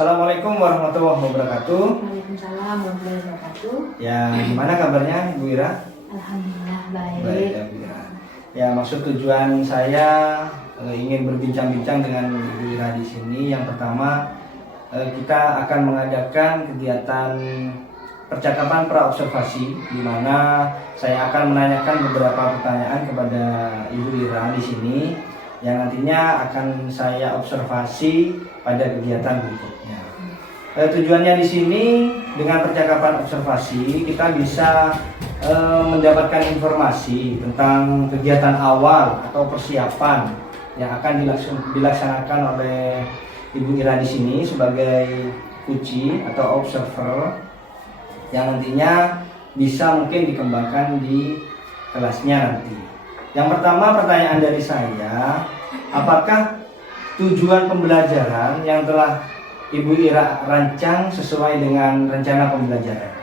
Assalamualaikum warahmatullahi wabarakatuh. Waalaikumsalam warahmatullahi wabarakatuh. Ya, gimana kabarnya Bu Ira? Alhamdulillah baik. Baik ya Bu Ira. Ya, maksud tujuan saya ingin berbincang-bincang dengan Bu Ira di sini. Yang pertama, kita akan mengadakan kegiatan percakapan pra-observasi, di mana saya akan menanyakan beberapa pertanyaan kepada Ibu Ira di sini yang nantinya akan saya observasi pada kegiatan berikutnya. Tujuannya di sini dengan percakapan observasi kita bisa mendapatkan informasi tentang kegiatan awal atau persiapan yang akan dilaksanakan oleh Ibu Ira di sini sebagai kuci atau observer yang nantinya bisa mungkin dikembangkan di kelasnya nanti. Yang pertama, pertanyaan dari saya, apakah tujuan pembelajaran yang telah Ibu Ira rancang sesuai dengan rencana pembelajaran?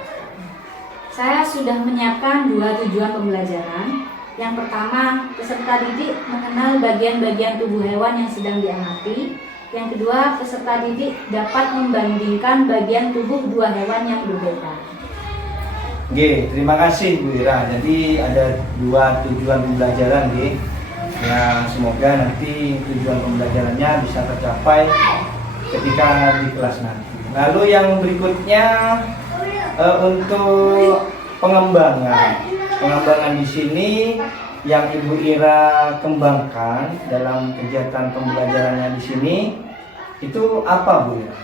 Saya sudah menyiapkan 2 tujuan pembelajaran. Yang pertama, peserta didik mengenal bagian-bagian tubuh hewan yang sedang diamati. Yang kedua, peserta didik dapat membandingkan bagian tubuh 2 hewan yang berbeda. Oke, terima kasih Bu Ira. Jadi ada 2 tujuan pembelajaran, G. Ya, semoga nanti tujuan pembelajarannya bisa tercapai ketika di kelas nanti. Lalu yang berikutnya untuk pengembangan di sini yang Ibu Ira kembangkan dalam kegiatan pembelajarannya di sini itu apa, Bu Ira?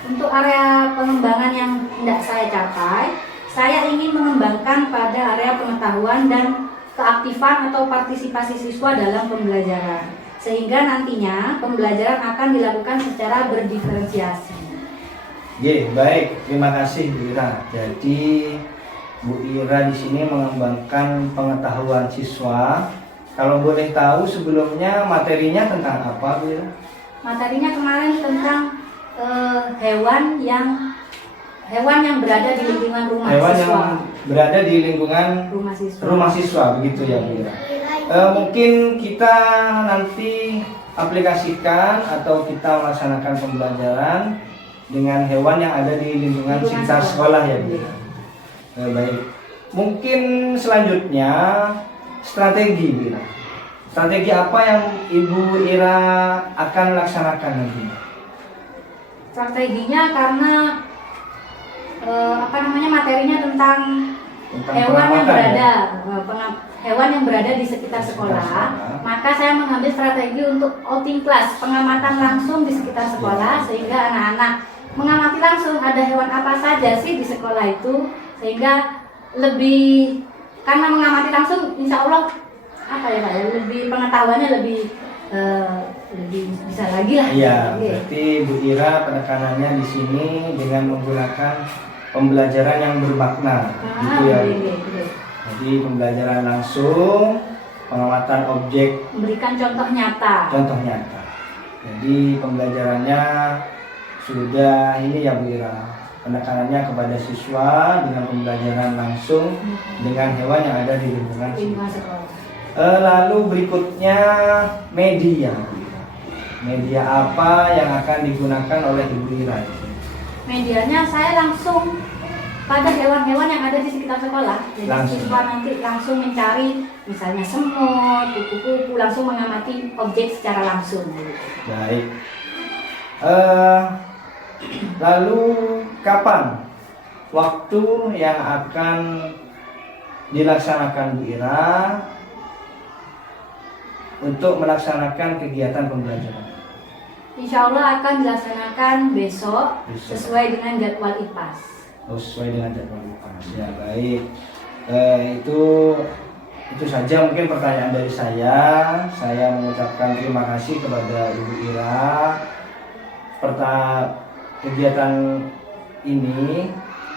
Untuk area pengembangan yang tidak saya capai, saya ingin mengembangkan pada area pengetahuan dan keaktifan atau partisipasi siswa dalam pembelajaran, sehingga nantinya pembelajaran akan dilakukan secara berdiferensiasi. Oke, baik, terima kasih Bu Ira. Jadi Bu Ira di sini mengembangkan pengetahuan siswa. Kalau boleh tahu sebelumnya materinya tentang apa, Bu Ira? Materinya kemarin tentang hewan yang berada di lingkungan rumah hewan siswa. Yang berada di lingkungan rumah siswa, begitu ya Bu Ira. Mungkin kita nanti aplikasikan atau kita melaksanakan pembelajaran dengan hewan yang ada di lingkungan sekitar sekolah ya Bu Ira. Baik. Mungkin selanjutnya strategi Bu Ira. Strategi apa yang Ibu Ira akan laksanakan nantinya? Strateginya karena materinya tentang hewan yang berada di sekitar sekolah. Maka saya mengambil strategi untuk outing class, pengamatan langsung di sekitar sekolah, sehingga anak-anak mengamati langsung ada hewan apa saja sih di sekolah itu, sehingga lebih, karena mengamati langsung insya Allah lebih pengetahuannya lebih bisa lagi lah. Iya, berarti Bu Ira penekanannya di sini dengan menggunakan pembelajaran yang bermakna, gitu ya. Jadi pembelajaran langsung, pengamatan objek, memberikan contoh nyata. Jadi pembelajarannya sudah ini ya Bu Ira, penekanannya kepada siswa dengan pembelajaran langsung dengan hewan yang ada di lingkungan sekolah. Lalu berikutnya media. Media apa yang akan digunakan oleh Ibu Ira? Medianya saya langsung pada hewan-hewan yang ada di sekitar sekolah. Jadi siswa nanti langsung mencari misalnya semut, kupu-kupu, langsung mengamati objek secara langsung. Baik. Lalu kapan waktu yang akan dilaksanakan Bu Ira untuk melaksanakan kegiatan pembelajaran? Insya Allah akan dilaksanakan besok sesuai dengan jadwal IPAS. Sesuai dengan jadwal IPAS. Ya baik. Itu saja mungkin pertanyaan dari saya. Saya mengucapkan terima kasih kepada Ibu Ira. Kegiatan ini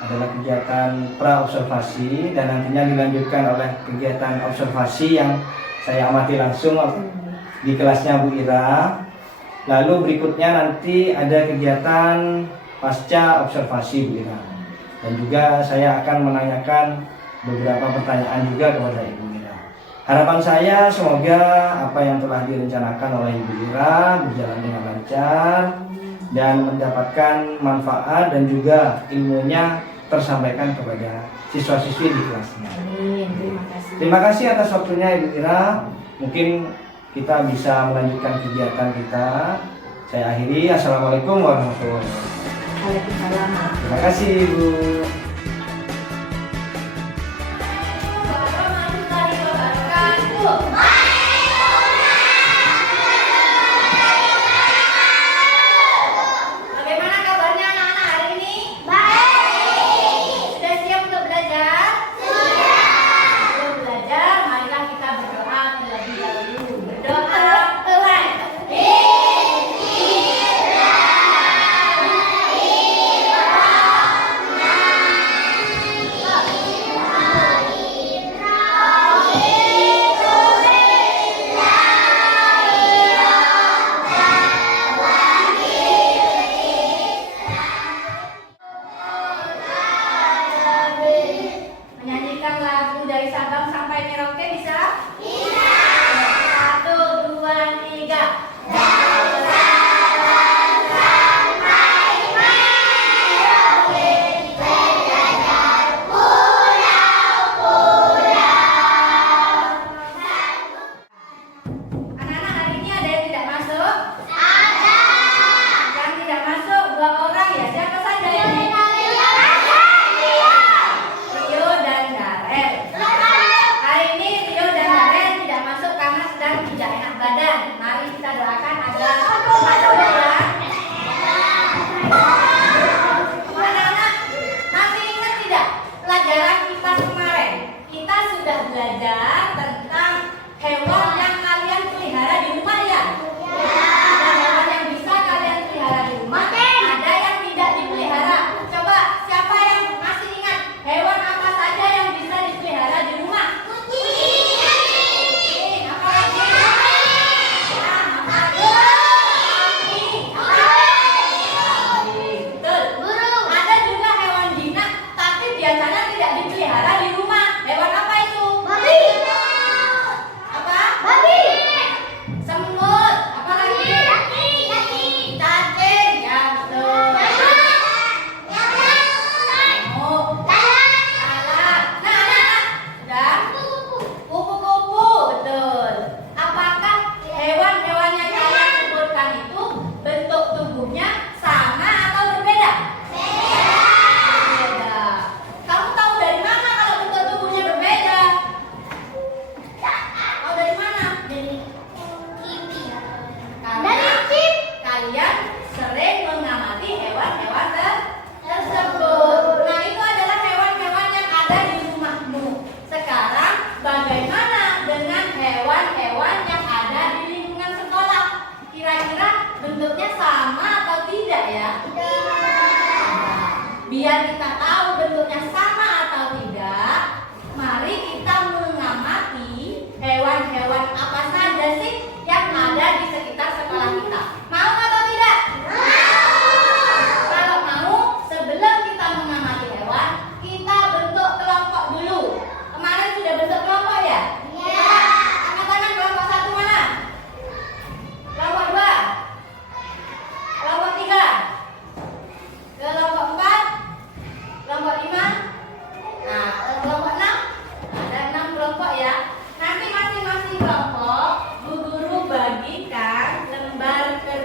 adalah kegiatan pra-observasi dan nantinya dilanjutkan oleh kegiatan observasi yang saya amati langsung di kelasnya Bu Ira. Lalu berikutnya nanti ada kegiatan pasca observasi Bu Ira. Dan juga saya akan menanyakan beberapa pertanyaan juga kepada Ibu Ira. Harapan saya semoga apa yang telah direncanakan oleh Ibu Ira berjalan dengan lancar dan mendapatkan manfaat dan juga ilmunya tersampaikan kepada siswa-siswi di kelasnya. Amin. Terima kasih. Terima kasih atas waktunya Ibu Ira. Mungkin kita bisa melanjutkan kegiatan kita. Saya akhiri. Assalamualaikum warahmatullahi wabarakatuh. Waalaikumsalam. Terima kasih Ibu. Warahmatullahi wabarakatuh. Bagaimana kabarnya anak-anak hari ini? Baik. Sudah siap untuk belajar? Sebelum belajar, marilah kita berdoa terlebih dahulu. Berdoa. Menyanyikan lagu dari Sabang sampai Merauke bisa? Bisa. 1, 2, 3. Anak-anak hari ini ada yang tidak masuk? Ada. Yang tidak masuk 2 orang ya. Siapa saja yang Rio dan Karen. Hari ini Rio dan Karen tidak masuk karena sedang tidak enak badan. Mari kita doakan agar masuk ya. Anak-anak masih ingat tidak pelajaran kita kemarin? Kita sudah belajar tentang hewan yang kalian pelihara di rumah ya. Ada hewan yang bisa kalian pelihara di rumah, ada yang tidak dipelihara. Coba siapa yang masih ingat hewan apa saja yang bisa dipelihara di rumah? Kucing. Apa lagi? Apa lagi? Betul. Burung. Ada juga hewan jinak, tapi biasanya tidak dipelihara di rumah. Hewan apa itu? Babi. Apa? Babi. Semut. Apa lagi? Cacing. Ya betul. Nyamuk. Lalat. Nah, anak-anak. Dan kupu-kupu. Betul. Apakah hewan-hewan yang kalian sebutkan itu bentuk tubuhnya sama atau berbeda? Berbeda. Kamu tahu dari mana kalau bentuk tubuhnya berbeda? Tahu dari mana? Karena kalian sering mengamati hewan-hewan tersebut. Nah, itu adalah hewan-hewan yang ada di rumahmu. Sekarang bagaimana dengan hewan-hewan yang ada di lingkungan sekolah? Kira-kira bentuknya sama atau tidak ya? Biar kita tahu bentuknya sama atau tidak, mari kita mengamati hewan-hewan apa saja sih yang ada di sekitar sekolah kita. Mau atau tidak? Kalau mau, sebelum kita mengamati hewan, kita bentuk kelompok dulu. Kemarin sudah bentuk kelompok ya? Iya. Angkat tangan kelompok 1 mana? Kelompok 2? Kelompok 3? Kelompok 4? Kelompok 5? Nah, kelompok 6? Ada 6 kelompok ya. Nanti masing-masing kelompok Bu Guru bagikan lembar kerja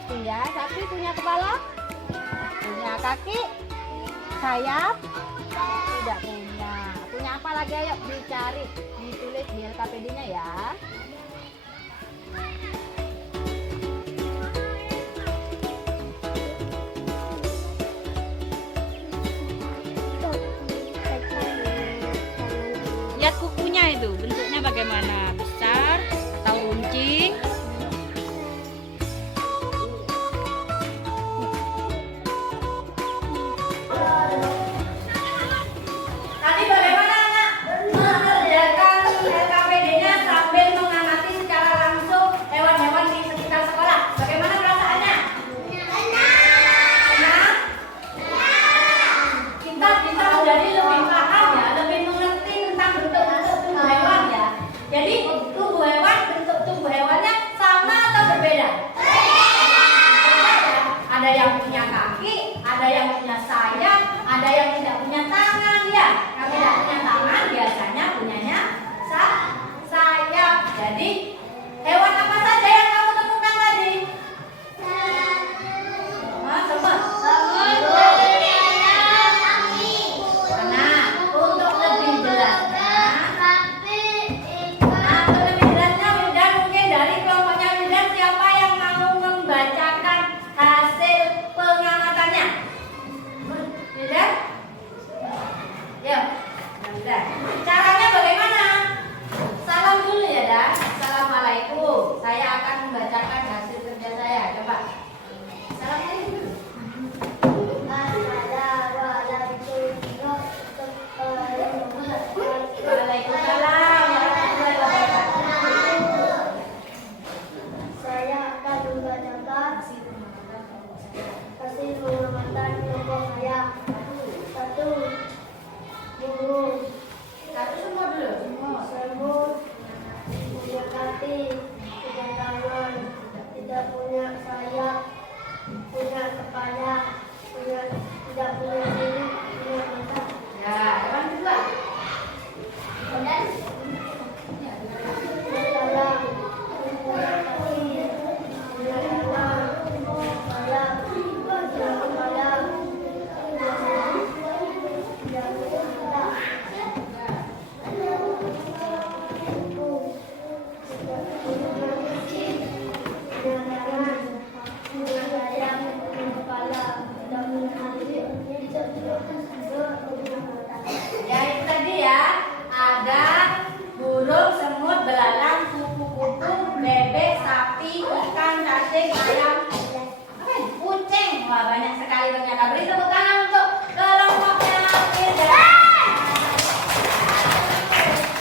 ngerti ya. Sapi punya kepala, punya kaki, sayap, tidak punya. Punya apa lagi? Ayo dicari, ditulis di LKPD-nya ya. Lihat kukunya itu, bentuknya bagaimana? Besar atau runcing? Tadi bagaimana anak mengerjakan LKPD-nya sambil mengamati secara langsung hewan-hewan di sekitar sekolah? Bagaimana perasaannya? Senang? Kita bisa menjadi lebih paham ya, lebih mengerti tentang bentuk-bentuk tubuh hewan ya. Jadi tubuh hewan, bentuk tubuh hewannya sama atau berbeda? Berbeda. Ada yang punya kaki, ada yang punya sayap, ada yang tidak punya tangan ya. Yang tidak punya tangan biasanya punyanya sayap. Jadi hewan apa saja yang kamu temukan tadi? Semut. Nah, untuk lebih jelasnya, Wildan mungkin dari kelompoknya Wildan siapa yang mau membacakan hasil pengamatannya? Wildan? Yuk, Wildan. Caranya bagaimana? Salam dulu ya, Dan. Assalamualaikum. Saya akan membacakan hasil kerja saya. Coba. Salam dulu. Waalaikumsalam warahmatullahi wabarakatuh. Saya akan membacakan hasil pengamatan kelompok saya. 1. Burung. Satu semua dulu. Semut punya kaki, punya tangan, tidak punya sayap, punya kepala, tidak punya sirip, punya mata. Ya, hewan kedua. Sayap, punya kaki, punya tangan, sayap, punya kepala, punya sirip, tidak punya mata. Ya itu tadi ya. Ada burung, semut, belalang, kupu-kupu, bebek, sapi, ikan, cacing, ayam, kucing. Wah banyak sekali ternyata. Beri tepuk tangan untuk kelompoknya Wildan.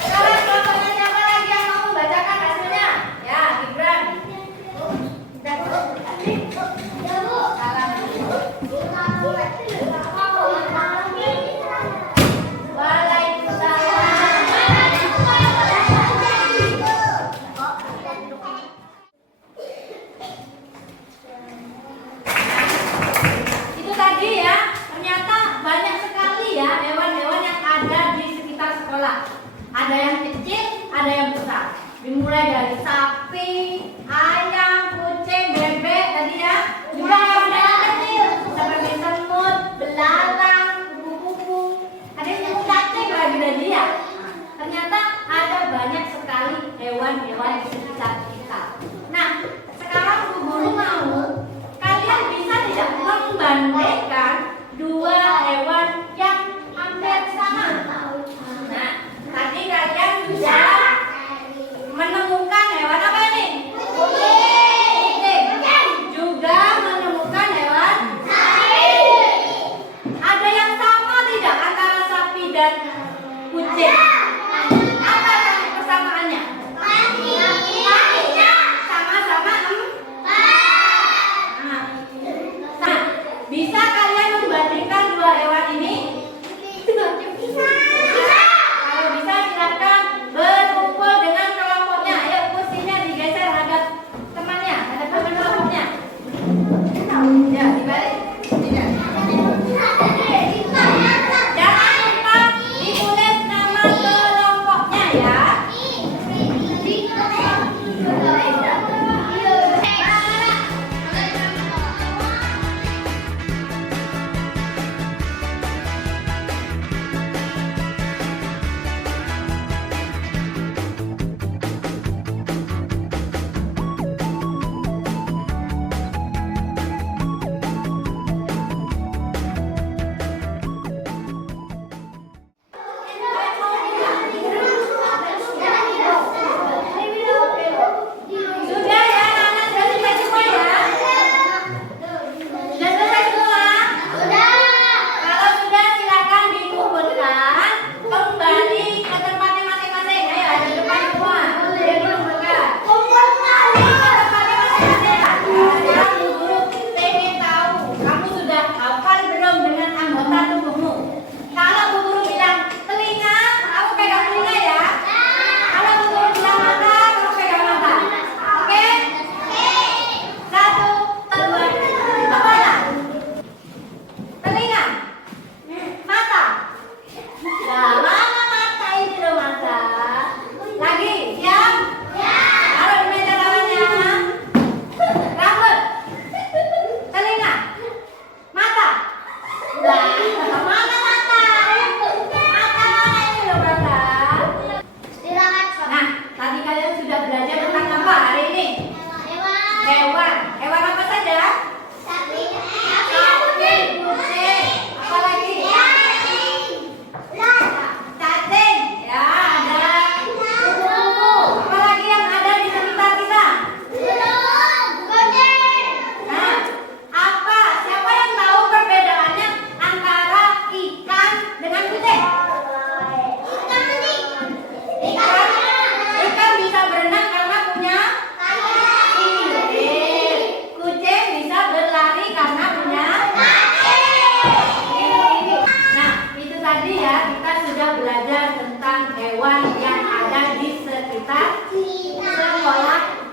Sekarang kelompoknya siapa lagi yang mau membacakan hasilnya? Ya, Gibran. Salam dulu. Itu tadi ya, ternyata banyak sekali ya hewan-hewan yang ada di sekitar sekolah. Ada yang kecil, ada yang besar. Dimulai dari sapi, ayam, kucing, bebek tadi ya. Juga hewan-hewan kecil seperti semut, belalang, kupu-kupu. Ada yang nyebut cacing lagi tadi ya. Ternyata ada banyak sekali hewan-hewan di sekitar kita. Nah, sekarang Bu Guru mau kalian bisa tidak membandingkan dua hewan yang hampir sama. Nah, tadi kalian bisa menemukan hewan apa ini? Kucing. Juga menemukan hewan sapi. Ada yang sama tidak antara sapi dan kucing? Apa persamaannya? Kakinya sama-sama nah, bisa kalian membandingkan dua hewan ini? Bisa. Kalau bisa silakan berkumpul dengan kelompoknya. Ayo kursinya digeser hadap temannya, hadap teman kelompoknya. Ya, dibalik. Jangan lupa ditulis nama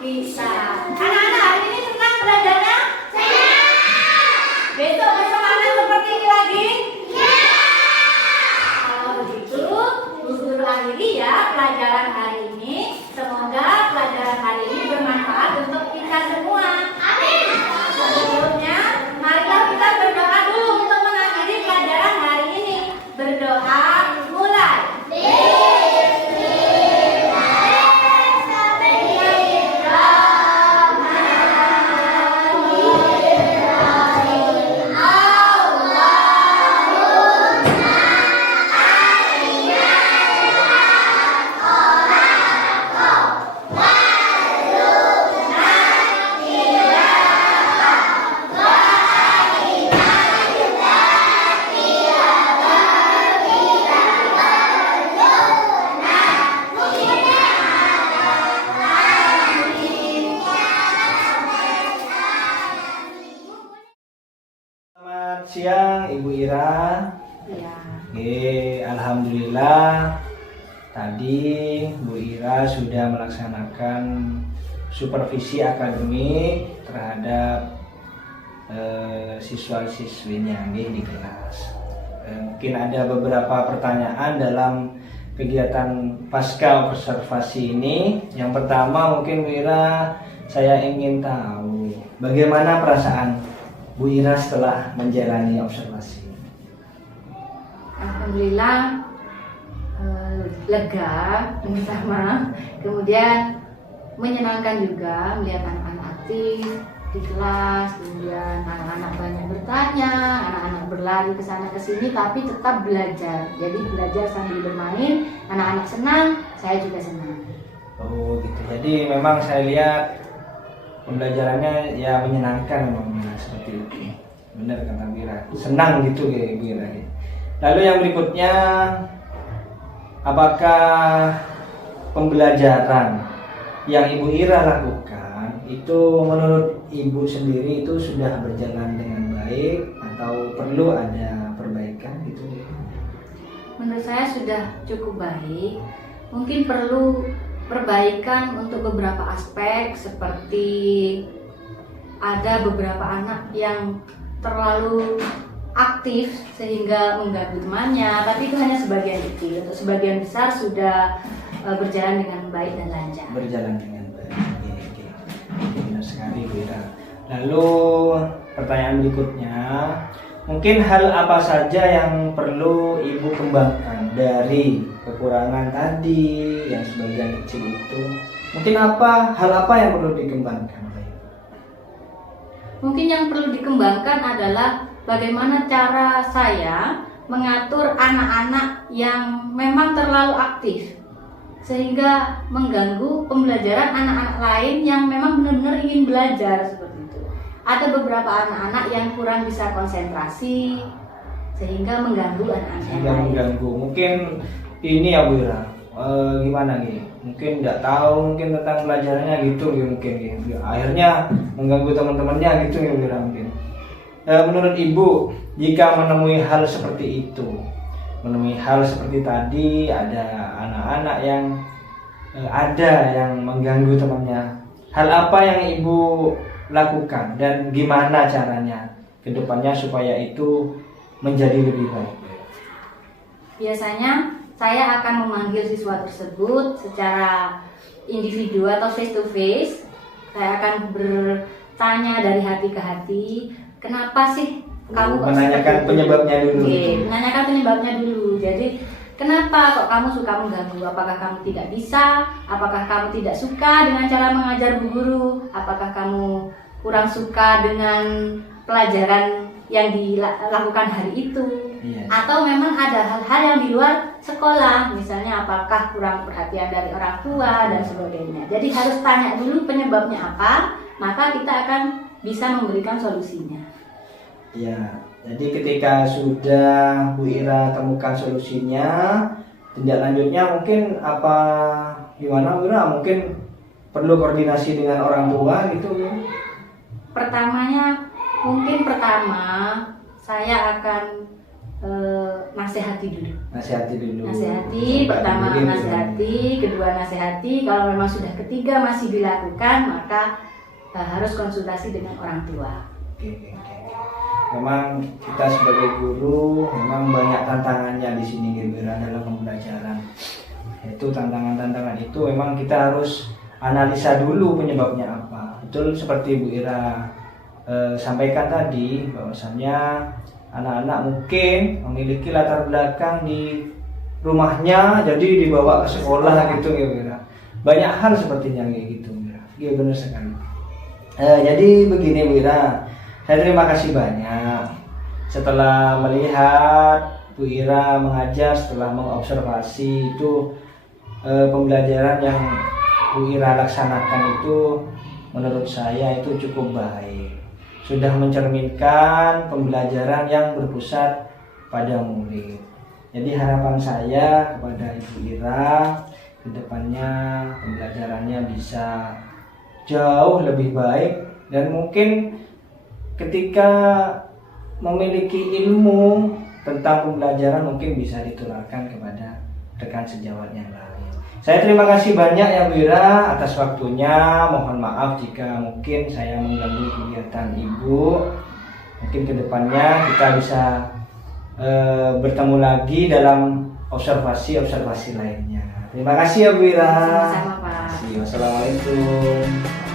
bisa. Anak-anak hari ini senang belajarnya? Senang. Besok semangat seperti ini lagi? Ya. Kalau begitu, Bu Guru akhiri ya pelajaran hari ini. Semoga pelajaran hari ini bermanfaat untuk kita semua. Amin. Sebelumnya, marilah kita berdoa dulu untuk mengakhiri pelajaran hari ini. Berdoa, mulai. Selamat siang Ibu Ira. Ya. Oke, alhamdulillah tadi Bu Ira sudah melaksanakan supervisi akademik terhadap siswa-siswinya di kelas. Mungkin ada beberapa pertanyaan dalam kegiatan pasca observasi ini. Yang pertama mungkin Bu Ira, saya ingin tahu bagaimana perasaan Bu Ira setelah menjalani observasi. Alhamdulillah lega pertama, kemudian menyenangkan juga melihat anak-anak aktif di kelas, kemudian anak-anak banyak bertanya, anak-anak berlari ke sana ke sini tapi tetap belajar. Jadi belajar sambil bermain, anak-anak senang, saya juga senang. Oh gitu. Jadi memang saya lihat pembelajarannya ya menyenangkan memang seperti itu. Benar kata Bu Ira. Senang gitu ya Bu Ira. Lalu yang berikutnya, apakah pembelajaran yang Ibu Ira lakukan itu menurut Ibu sendiri itu sudah berjalan dengan baik atau perlu ada perbaikan gitu? Menurut saya sudah cukup baik. Mungkin perlu perbaikan untuk beberapa aspek, seperti ada beberapa anak yang terlalu aktif sehingga mengganggu temannya, tapi itu hanya sebagian kecil. Untuk sebagian besar sudah berjalan dengan baik dan lancar. Berjalan dengan baik. Oke. Benar sekali Bu Ira. Lalu pertanyaan berikutnya, mungkin hal apa saja yang perlu Ibu kembangkan dari kekurangan tadi yang sebagian kecil itu? Mungkin hal apa yang perlu dikembangkan? Mungkin yang perlu dikembangkan adalah bagaimana cara saya mengatur anak-anak yang memang terlalu aktif sehingga mengganggu pembelajaran anak-anak lain yang memang benar-benar ingin belajar seperti itu. Ada beberapa anak-anak yang kurang bisa konsentrasi sehingga mengganggu anak-anak yang lain. Mengganggu. Mungkin ini ya Bu Ira. Gimana nih? Mungkin nggak tahu mungkin tentang pelajarannya gitu ya mungkin ya. Akhirnya mengganggu teman-temannya gitu ya Bu Ira mungkin. Menurut Ibu, jika menemui hal seperti itu, menemui hal seperti tadi ada anak-anak yang mengganggu temannya, hal apa yang Ibu lakukan dan gimana caranya ke depannya supaya itu menjadi lebih baik? Biasanya saya akan memanggil siswa tersebut secara individu atau face to face. Saya akan bertanya dari hati ke hati, kenapa sih kamu kok menanyakan penyebabnya dulu. Menanyakan penyebabnya dulu. Jadi kenapa kok kamu suka mengganggu? Apakah kamu tidak bisa? Apakah kamu tidak suka dengan cara mengajar Bu Guru? Apakah kamu kurang suka dengan pelajaran yang dilakukan hari itu? Iya. Atau memang ada hal-hal yang di luar sekolah, misalnya apakah kurang perhatian dari orang tua dan sebagainya. Jadi harus tanya dulu penyebabnya apa, maka kita akan bisa memberikan solusinya. Ya, jadi ketika sudah Bu Ira temukan solusinya, tindak lanjutnya mungkin gimana Bu Ira? Mungkin perlu koordinasi dengan orang tua gitu ya? Pertama saya akan nasihati dulu. Nasihati dulu. Nasihati, Sampai pertama dulu gitu. nasihati, kedua nasihati. Kalau memang sudah ketiga masih dilakukan, maka harus konsultasi dengan orang tua. Oke. Memang kita sebagai guru memang banyak tantangannya di sini Bu Ira dalam pembelajaran. Itu tantangan-tantangan itu memang kita harus analisa dulu penyebabnya apa. Betul seperti Bu Ira sampaikan tadi, bahwasannya anak-anak mungkin memiliki latar belakang di rumahnya, jadi dibawa ke sekolah gitu ya Bu Ira. Banyak hal sepertinya kayak gitu Bu Ira. Iya benar sekali. Jadi begini Bu Ira, saya terima kasih banyak setelah melihat Bu Ira mengajar, setelah mengobservasi itu pembelajaran yang Bu Ira laksanakan itu menurut saya itu cukup baik. Sudah mencerminkan pembelajaran yang berpusat pada murid. Jadi harapan saya kepada Ibu Ira ke depannya pembelajarannya bisa jauh lebih baik, dan mungkin ketika memiliki ilmu tentang pembelajaran mungkin bisa ditularkan kepada rekan sejawat yang lain. Saya terima kasih banyak ya Bu Ira atas waktunya. Mohon maaf jika mungkin saya mengganggu kegiatan Ibu. Mungkin kedepannya kita bisa bertemu lagi dalam observasi lainnya. Terima kasih ya Bu Ira. Sama-sama Pak. Wassalamualaikum.